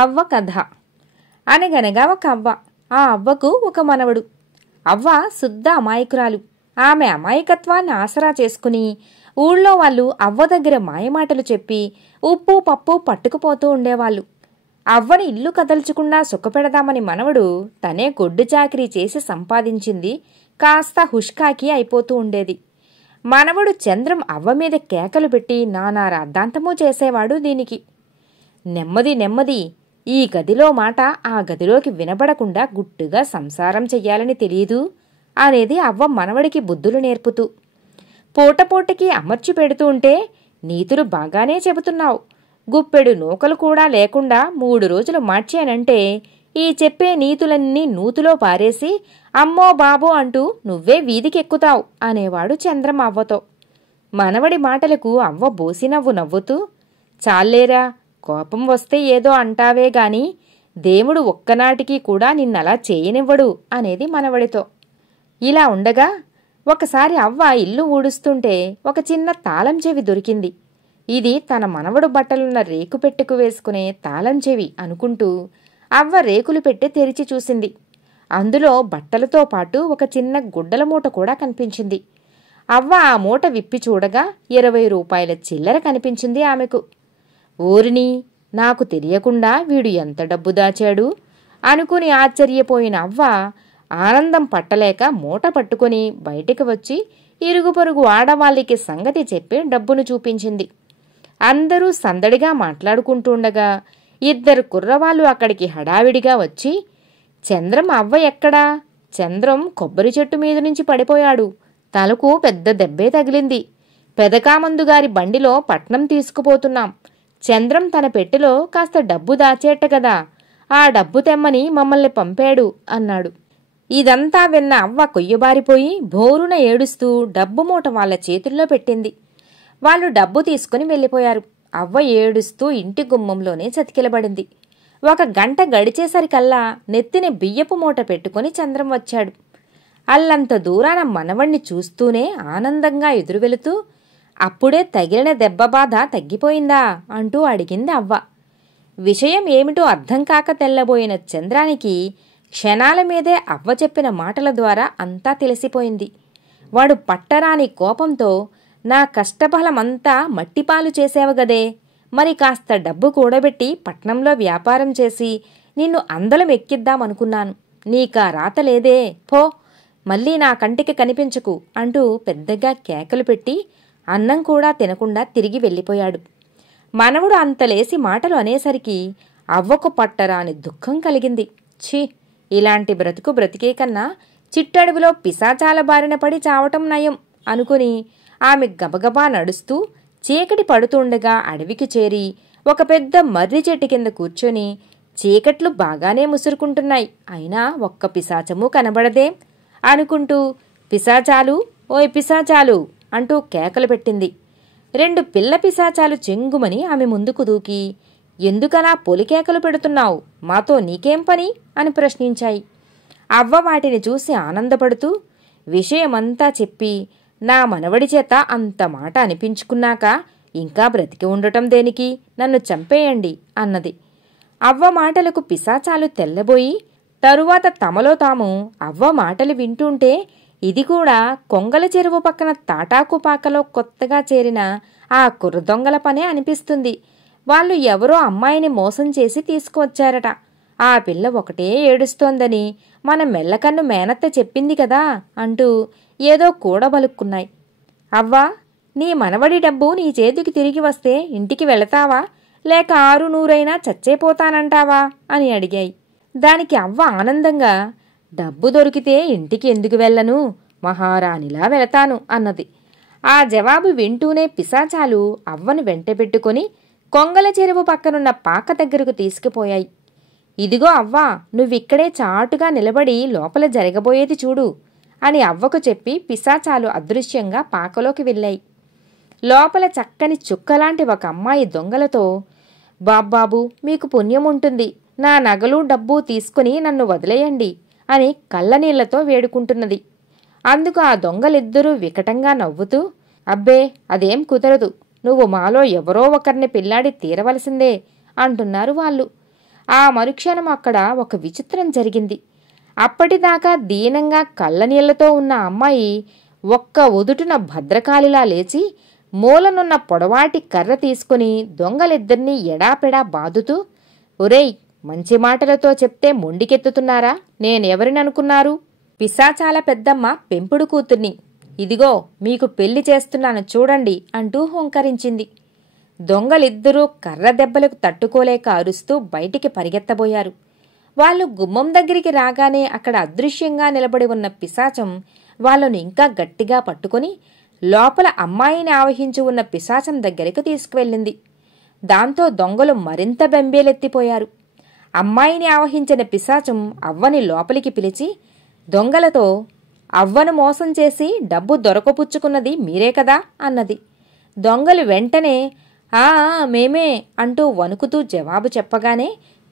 అవ్వ కథ. అనగనగా ఒక అవ్వ. ఆ అవ్వకు ఒక మనవడు. అవ్వ శుద్ధ అమాయకురాలు. ఆమె అమాయకత్వాన్ని ఆసరా చేసుకుని ఊళ్ళో వాళ్ళు అవ్వ దగ్గర మాయమాటలు చెప్పి ఉప్పు పప్పు పట్టుకుపోతూ ఉండేవాళ్ళు. అవ్వని ఇల్లు కదల్చకుండా సుఖపెడదామని మనవడు తనే గొడ్డు చాకిరీ చేసి సంపాదించింది కాస్త హుష్కాకి అయిపోతూ ఉండేది. మనవడు చంద్రం అవ్వ మీద కేకలు పెట్టి నానా రాద్ధాంతమూ చేసేవాడు. దీనికి నెమ్మది నెమ్మది ఈ గదిలో మాట ఆ గదిలోకి వినబడకుండా గుట్టుగా సంసారం చెయ్యాలని తెలియదు అనేది అవ్వ మనవడికి బుద్ధులు నేర్పుతూ. పూటపూటకి అమర్చి పెడుతూ ఉంటే నీతులు బాగానే చెబుతున్నావు, గుప్పెడు నూకలు కూడా లేకుండా 3 రోజులు మార్చానంటే ఈ చెప్పే నీతులన్నీ నూతులో పారేసి అమ్మో బాబో అంటూ నువ్వే వీధికెక్కుతావు అనేవాడు చంద్రం అవ్వతో. మనవడి మాటలకు అవ్వ బోసినవ్వు నవ్వుతూ, చాలేరా, కోపం వస్తే ఏదో అంటావే గాని దేవుడు ఒక్కనాటికి కూడా నిన్నలా చేయనివ్వడు అనేది మనవడితో. ఇలా ఉండగా ఒకసారి అవ్వ ఇల్లు ఊడుస్తుంటే ఒక చిన్న తాళం చెవి దొరికింది. ఇది తన మనవడు బట్టలున్న రేకు పెట్టెకు వేసుకునే తాళం చెవి అనుకుంటూ అవ్వ రేకులు పెట్టి తెరిచి చూసింది. అందులో బట్టలతో పాటు ఒక చిన్న గుడ్డల మూట కూడా కనిపించింది. అవ్వ ఆ మూట విప్పి చూడగా 20 రూపాయల చిల్లర కనిపించింది ఆమెకు. ఊరిని, నాకు తెలియకుండా వీడు ఎంత డబ్బు దాచాడు అనుకుని ఆశ్చర్యపోయిన అవ్వ ఆనందం పట్టలేక మూట పట్టుకుని బయటికి వచ్చి ఇరుగు పొరుగు ఆడవాళ్ళకి సంగతి చెప్పి డబ్బును చూపించింది. అందరూ సందడిగా మాట్లాడుకుంటుండగా 2 కుర్రవాళ్ళు అక్కడికి హడావిడిగా వచ్చి, చంద్రం అవ్వ ఎక్కడా? చంద్రం కొబ్బరి చెట్టు మీద నుంచి పడిపోయాడు, తలకు పెద్ద దెబ్బే తగిలింది, పెదకామందుగారి బండిలో పట్నం తీసుకుపోతున్నాం, చంద్రం తన పెట్టెలో కాస్త డబ్బు దాచేట గదా, ఆ డబ్బు తెమ్మని మమ్మల్ని పంపాడు అన్నాడు. ఇదంతా విన్న అవ్వ కొయ్యబారిపోయి భోరున ఏడుస్తూ డబ్బు మూట వాళ్ల చేతుల్లో పెట్టింది. వాళ్ళు డబ్బు తీసుకుని వెళ్ళిపోయారు. అవ్వ ఏడుస్తూ ఇంటి గుమ్మంలోనే చతికిలబడింది. 1 గంట గడిచేసరికల్లా నెత్తిన బియ్యపు మూట పెట్టుకుని చంద్రం వచ్చాడు. అల్లంత దూరాన మనవణ్ణి చూస్తూనే ఆనందంగా ఎదురువెళుతూ, అప్పుడే తగిలిన దెబ్బ బాధ తగ్గిపోయిందా అంటూ అడిగింది అవ్వ. విషయం ఏమిటో అర్థం కాక తెల్లబోయిన చంద్రానికి క్షణాల మీదే అవ్వ చెప్పిన మాటల ద్వారా అంతా తెలిసిపోయింది. వాడు పట్టరాని కోపంతో, నా కష్టఫలమంతా మట్టిపాలు చేసేవ గదే, మరి కాస్త డబ్బు కూడబెట్టి పట్నంలో వ్యాపారం చేసి నిన్ను అందలం ఎక్కిద్దామనుకున్నాను, నీకా రాత లేదే, పో, మళ్ళీ నా కంటికి కనిపించకు అంటూ పెద్దగా కేకలు పెట్టి అన్నం కూడా తినకుండా తిరిగి వెళ్ళిపోయాడు. మనవుడు అంతలేసి మాటలు అనేసరికి అవ్వకు పట్టరాని దుఃఖం కలిగింది. ఛీ, ఇలాంటి బ్రతుకు బ్రతికే కన్నా చిట్టడుగులో పిశాచాల బారిన పడి చావటం నయం అనుకుని ఆమె గబగబా నడుస్తూ చీకటి పడుతుండగా అడవికి చేరి ఒక పెద్ద మర్రి చెట్టు కింద కూర్చొని, చీకట్లు బాగానే ముసురుకుంటున్నాయి, అయినా ఒక్క పిశాచమూ కనబడదే అనుకుంటూ, పిశాచాలు, ఓయ్ పిశాచాలు అంటూ కేకలు పెట్టింది. 2 పిల్ల పిశాచాలు చెంగుమని ఆమె ముందుకు దూకి, ఎందుకలా పొలికేకలు పెడుతున్నావు, మాతో నీకేం పని అని ప్రశ్నించాయి. అవ్వ వాటిని చూసి ఆనందపడుతూ విషయమంతా చెప్పి, నా మనవడి చేత అంత మాట అనిపించుకున్నాక ఇంకా బ్రతికి ఉండటం దేనికి, నన్ను చంపేయండి అన్నది. అవ్వ మాటలకు పిశాచాలు తెల్లబోయి తరువాత తమలో తాము అవ్వ మాటలు వింటుంటే ఇది కూడా కొంగల చెరువు పక్కన తాటాకు పాకలో కొత్తగా చేరిన ఆ కుర్రదొంగల పనే అనిపిస్తుంది. వాళ్ళు ఎవరో అమ్మాయిని మోసం చేసి తీసుకువచ్చారట, ఆ పిల్ల ఒకటే ఏడుస్తోందని మన మెల్లకన్ను మేనత్త చెప్పింది కదా అంటూ ఏదో కూడబలుక్కున్నాయి. అవ్వా, నీ మనవడి డబ్బు నీ చేతికి తిరిగి వస్తే ఇంటికి వెళతావా, లేక 600 చచ్చేపోతానంటావా అని అడిగాయి. దానికి అవ్వ ఆనందంగా, డబ్బు దొరికితే ఇంటికి ఎందుకు వెళ్ళను, మహారాణిలా వెళతాను అన్నది. ఆ జవాబు వింటూనే పిశాచాలు అవ్వను వెంటబెట్టుకుని కొంగల చెరువు పక్కనున్న పాక దగ్గరకు తీసుకుపోయాయి. ఇదిగో అవ్వా, నువ్విక్కడే చాటుగా నిలబడి లోపల జరగబోయేది చూడు అని అవ్వకు చెప్పి పిశాచాలు అదృశ్యంగా పాకలోకి వెళ్ళాయి. లోపల చక్కని చుక్కలాంటి ఒక అమ్మాయి దొంగలతో, బాబ్బాబు, మీకు పుణ్యముంటుంది, నా నగలు డబ్బు తీసుకుని నన్ను వదిలేయండి అని కళ్ళనీళ్లతో వేడుకుంటున్నది. అందుకు ఆ దొంగలిద్దరూ వికటంగా నవ్వుతూ, అబ్బే, అదేం కుదరదు, నువ్వు మాలో ఎవరో ఒకరిని పెళ్లాడి తీరవలసిందే అంటున్నారు వాళ్ళు. ఆ మరుక్షణం అక్కడ ఒక విచిత్రం జరిగింది. అప్పటిదాకా దీనంగా కళ్ళనీళ్లతో ఉన్న అమ్మాయి ఒక్క ఉదుటున భద్రకాళిలా లేచి మూలనున్న పొడవాటి కర్ర తీసుకుని దొంగలిద్దరినీ ఎడాపెడా బాదుతూ, ఒరేయ్, మంచి మాటలతో చెప్తే మొండికెత్తుతున్నారా? నేనెవరిననుకున్నారు? పిశాచాల పెద్దమ్మ పెంపుడు కూతుర్ని. ఇదిగో మీకు పెళ్లి చేస్తున్నాను చూడండి అంటూ హుంకరించింది. దొంగలిద్దరూ కర్ర దెబ్బలకు తట్టుకోలేక అరుస్తూ బయటికి పరిగెత్తబోయారు. వాళ్ళు గుమ్మం దగ్గరికి రాగానే అక్కడ అదృశ్యంగా నిలబడి ఉన్న పిశాచం వాళ్ళను ఇంకా గట్టిగా పట్టుకుని లోపల అమ్మాయిని ఆవహించి ఉన్న పిశాచం దగ్గరికి తీసుకువెళ్ళింది. దాంతో దొంగలు మరింత బెంబేలెత్తిపోయారు. అమ్మాయిని ఆవహించిన పిశాచం అవ్వని లోపలికి పిలిచి దొంగలతో, అవ్వను మోసం చేసి డబ్బు దొరకపుచ్చుకున్నది మీరే కదా అన్నది. దొంగలు వెంటనే ఆ మేమే అంటూ వణుకుతూ జవాబు చెప్పగానే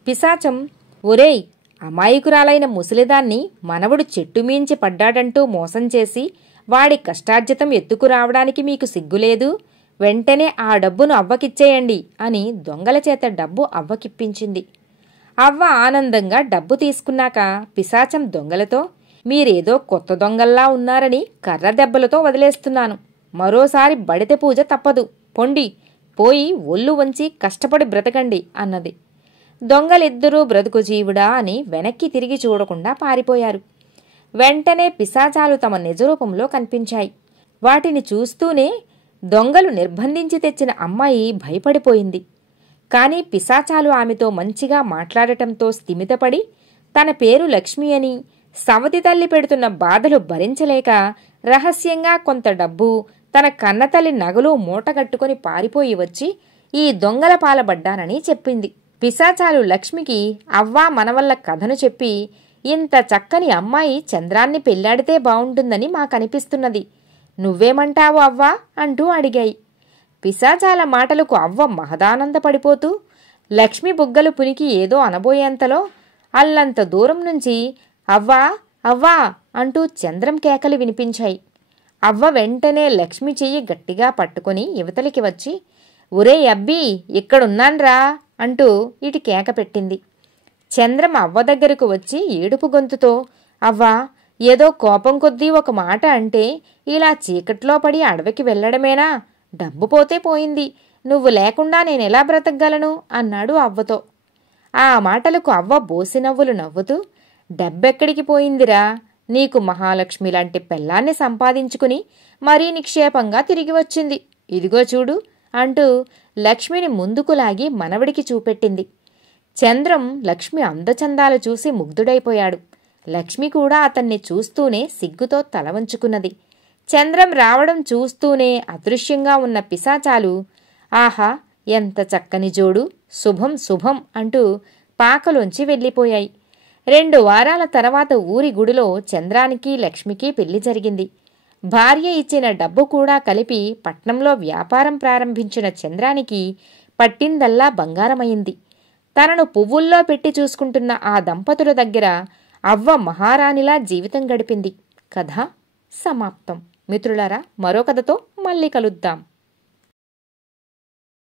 పిశాచం, ఒరేయ్, అమాయకురాలైన ముసలిదాన్ని మనవడు చెట్టుమీంచి పడ్డాడంటూ మోసం చేసి వాడి కష్టార్జితం ఎత్తుకురావడానికి మీకు సిగ్గులేదు? వెంటనే ఆ డబ్బును అవ్వకిచ్చేయండి అని దొంగల చేత డబ్బు అవ్వకిప్పించింది. అవ్వ ఆనందంగా డబ్బు తీసుకున్నాక పిశాచం దొంగలతో, మీరేదో కొత్త దొంగల్లా ఉన్నారని కర్ర దెబ్బలతో వదిలేస్తున్నాను. మరోసారి బడిత పూజ తప్పదు. పొండి, పోయి ఒళ్ళు వంచి కష్టపడి బ్రతకండి అన్నది. దొంగలిద్దరూ బ్రతుకు జీవుడా అని వెనక్కి తిరిగి చూడకుండా పారిపోయారు. వెంటనే పిశాచాలు తమ నిజరూపంలో కనిపించాయి. వాటిని చూస్తూనే దొంగలు నిర్బంధించి తెచ్చిన అమ్మాయి భయపడిపోయింది. కాని పిశాచాలు ఆమెతో మంచిగా మాట్లాడటంతో స్థిమితపడి తన పేరు లక్ష్మి అని, సవతి తల్లి పెడుతున్న బాధలు భరించలేక రహస్యంగా కొంత డబ్బు, తన కన్నతల్లి నగలు మూటగట్టుకుని పారిపోయి వచ్చి ఈ దొంగల పాలబడ్డానని చెప్పింది. పిశాచాలు లక్ష్మికి అవ్వా మనవల్ల కథను చెప్పి, ఇంత చక్కని అమ్మాయి చంద్రాన్ని పెళ్లాడితే బావుంటుందని మాకనిపిస్తున్నది. నువ్వేమంటావు అవ్వా అంటూ అడిగాయి. పిశాచాల మాటలకు అవ్వ మహదానందపడిపోతూ లక్ష్మి బుగ్గలు పునికి ఏదో అనబోయేంతలో అల్లంత దూరం నుంచి అవ్వా అవ్వా అంటూ చంద్రం కేకలు వినిపించాయి. అవ్వ వెంటనే లక్ష్మి చెయ్యి గట్టిగా పట్టుకుని యువతలికి వచ్చి, ఒరే అబ్బీ, ఇక్కడున్నాన్రా అంటూ ఇటు కేక పెట్టింది. చంద్రం అవ్వ దగ్గరకు వచ్చి ఏడుపు గొంతుతో, అవ్వా, ఏదో కోపం కొద్దీ ఒక మాట అంటే ఇలా చీకట్లో పడి అడవికి వెళ్లడమేనా? డబ్బు పోతే పోయింది, నువ్వు లేకుండా నేనెలా బ్రతకగలను అన్నాడు అవ్వతో. ఆ మాటలకు అవ్వ బోసినవ్వులు నవ్వుతూ, డబ్బెక్కడికి పోయిందిరా? నీకు మహాలక్ష్మి లాంటి పెళ్ళాన్ని సంపాదించుకుని మరీ నిక్షేపంగా తిరిగి వచ్చింది. ఇదిగో చూడు అంటూ లక్ష్మిని ముందుకు లాగి మనవడికి చూపెట్టింది. చంద్రం లక్ష్మి అందచందాలు చూసి ముగ్ధుడైపోయాడు. లక్ష్మి కూడా అతన్ని చూస్తూనే సిగ్గుతో తల వంచుకున్నది. చంద్రం రావడం చూస్తూనే అదృశ్యంగా ఉన్న పిశాచాలు, ఆహా, ఎంత చక్కని జోడు, శుభం శుభం అంటూ పాకలోంచి వెళ్ళిపోయాయి. 2 వారాల తర్వాత ఊరి గుడిలో చంద్రానికి లక్ష్మికి పెళ్లి జరిగింది. భార్య ఇచ్చిన డబ్బు కూడా కలిపి పట్నంలో వ్యాపారం ప్రారంభించిన చంద్రానికి పట్టిందల్లా బంగారమైంది. తనను పువ్వుల్లో పెట్టి చూసుకుంటున్న ఆ దంపతుల దగ్గర అవ్వ మహారాణిలా జీవితం గడిపింది. కథ సమాప్తం. మిత్రులారా, మరో కథతో మళ్ళీ కలుద్దాం.